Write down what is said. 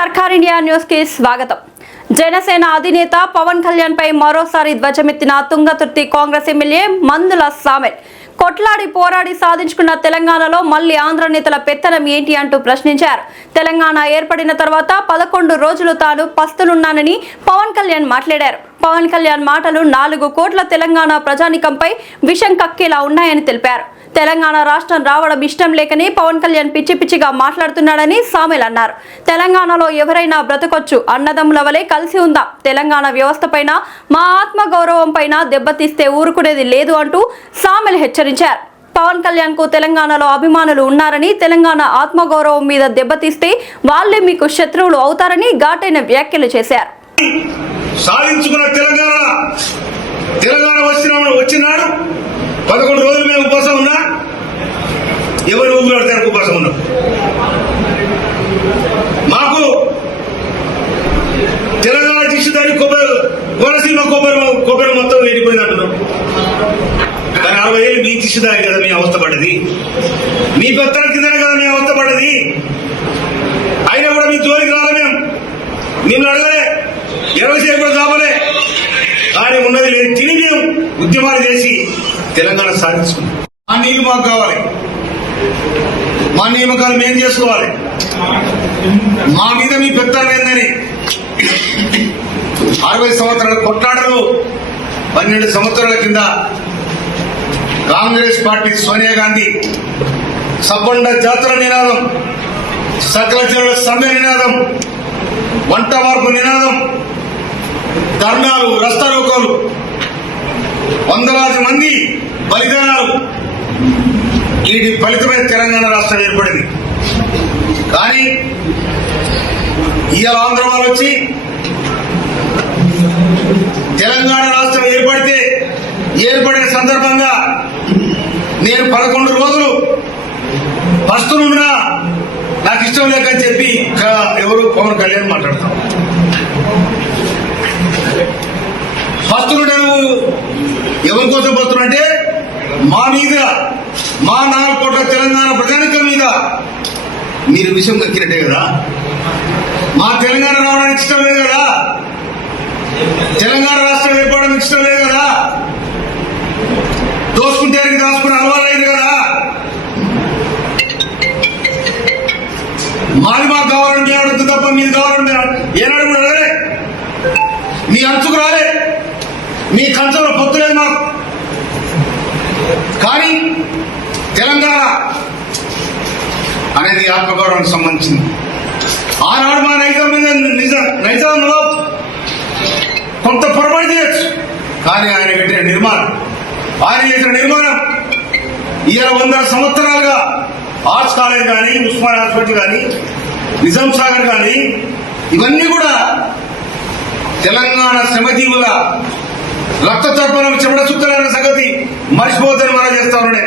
సర్కార్ India news కి స్వాగతం. జనసేన అధినేత పవన్ కళ్యాణ్ పై మరోసారి ధ్వజమెత్తిన తుంగతుర్తి కాంగ్రెస్ ఎమ్మెల్యే మందుల సామెల్ కొట్లాడి పోరాడి సాధించుకున్న తెలంగాణలో మళ్లీ ఆంధ్ర నేతల పెత్తనం ఏంటి అంటూ ప్రశ్నించారు. తెలంగాణ ఏర్పడిన తర్వాత 11 రోజులు తాను పస్తులున్నానని పవన్ కళ్యాణ్ మాట్లాడారు. పవన్ కళ్యాణ్ మాటలు 4 కోట్ల తెలంగాణ ప్రజానికంపై విషం కక్కేలా ఉన్నాయని తెలిపారు. తెలంగాణ రాష్ట్రం రావడం ఇష్టం లేకని పవన్ కళ్యాణ్ పిచ్చి పిచ్చిగా మాట్లాడుతున్నాడని సామెల్ అన్నారు. తెలంగాణలో ఎవరైనా బ్రతకొచ్చు, అన్నదమ్ముల వలె కలిసి ఉందాం. తెలంగాణ వ్యవస్థ పైన, మా ఆత్మ గౌరవం పైన దెబ్బతీస్తే ఊరుకునేది లేదు అంటూ సామెల్ హెచ్చరించారు. పవన్ కళ్యాణ్ కు తెలంగాణలో అభిమానులు ఉన్నారని, తెలంగాణ ఆత్మగౌరవం మీద దెబ్బతీస్తే వాళ్లే మీకు శత్రువులు అవుతారని ఘాటైన వ్యాఖ్యలు చేశారు. వచ్చినాడు 11 రోజులు మేము ఉపవాసం ఉన్నా, ఎవరు ఊపిరాడతారు ఉపవాసం ఉన్నాం. మాకు తెలంగాణ శిక్షదారి కోనసీమ కొబ్బరి మొత్తం వెళ్ళిపోయింది అంటున్నాం. కానీ 60 ఏళ్ళు మీ శిక్షదారి కదా మీ అవస్థ పడ్డది, మీ పెత్తన కిందనే కదా మీ అవస్థ పడ్డది. అయినా కూడా మీ జోలికి రాలే, మిమ్మల్ని అడగలే, 20 సేపు కూడా కావాలే. కానీ ఉన్నది లేదు తిని మేము ఉద్యమాలు చేసి తెలంగాణ సాధించుకున్నాం. మా నీళ్ళు మాకు కావాలి, మా నియామకాలు మేము చేసుకోవాలి. మా మీద మీ పెత్తనం ఏందని 60 సంవత్సరాల కొట్లాటలు 12 సంవత్సరాల కింద కాంగ్రెస్ పార్టీ సోనియా గాంధీ సబ్బండ జాతర నినాదం, సకల జనుల సమ్మె నినాదం, వంట మార్పు నినాదం, ధర్నాలు, రస్తారోకోలు, వందలాది మంది బలిదానాలు, వీటి ఫలితమే తెలంగాణ రాష్ట్రం ఏర్పడింది. కానీ ఇవాళ ఆంధ్ర వాళ్ళు వచ్చి తెలంగాణ రాష్ట్రం ఏర్పడిన సందర్భంగా నేను 11 రోజులు పస్తులున్నా నాకు ఇష్టం లేకని చెప్పి ఎవరు పవన్ కళ్యాణ్ మాట్లాడతాం. పస్తులుంటే నువ్వు ఎవరి కోసం పస్తులుంటే మా మీద, మా 4 కోట్ల తెలంగాణ ప్రజానికం మీద మీరు విషయం కక్కినట్టే కదా. మా తెలంగాణ రావడానికి ఇష్టం లేదు కదా, తెలంగాణ రాష్ట్రం ఏర్పడడానికి ఇష్టం లేదు కదా, దోసుకుంటే దాచుకుని అలవాలైంది కదా. మాది మాకు కావాలని మేము అడుగుతుంది తప్ప మీది కావాలని ఏనాడు కూడా అడగలే. మీ అంచుకు రాలే, మీ కంచంలో పొత్తులేదు మాకు. కానీ తెలంగాణ అనేది ఆత్మగౌరవానికి సంబంధించింది. ఆనాడు మా నైజాంలో కొంత పొరపాటు చేయొచ్చు, కానీ ఆయన కట్టిన నిర్మాణం, ఆయన చేసిన నిర్మాణం ఇవాళ 100 సంవత్సరాలుగా ఆర్ట్స్ కాలేజ్ కానీ, ఉస్మాన్ హాస్పిటల్ కానీ, నిజాం సాగర్ కానీ, ఇవన్నీ కూడా తెలంగాణ శ్రమజీవుల రక్త తర్పణం చెమట చుక్కలైన సంగతి మర్చిపోవద్దని మనం చేస్తా ఉన్నాయి.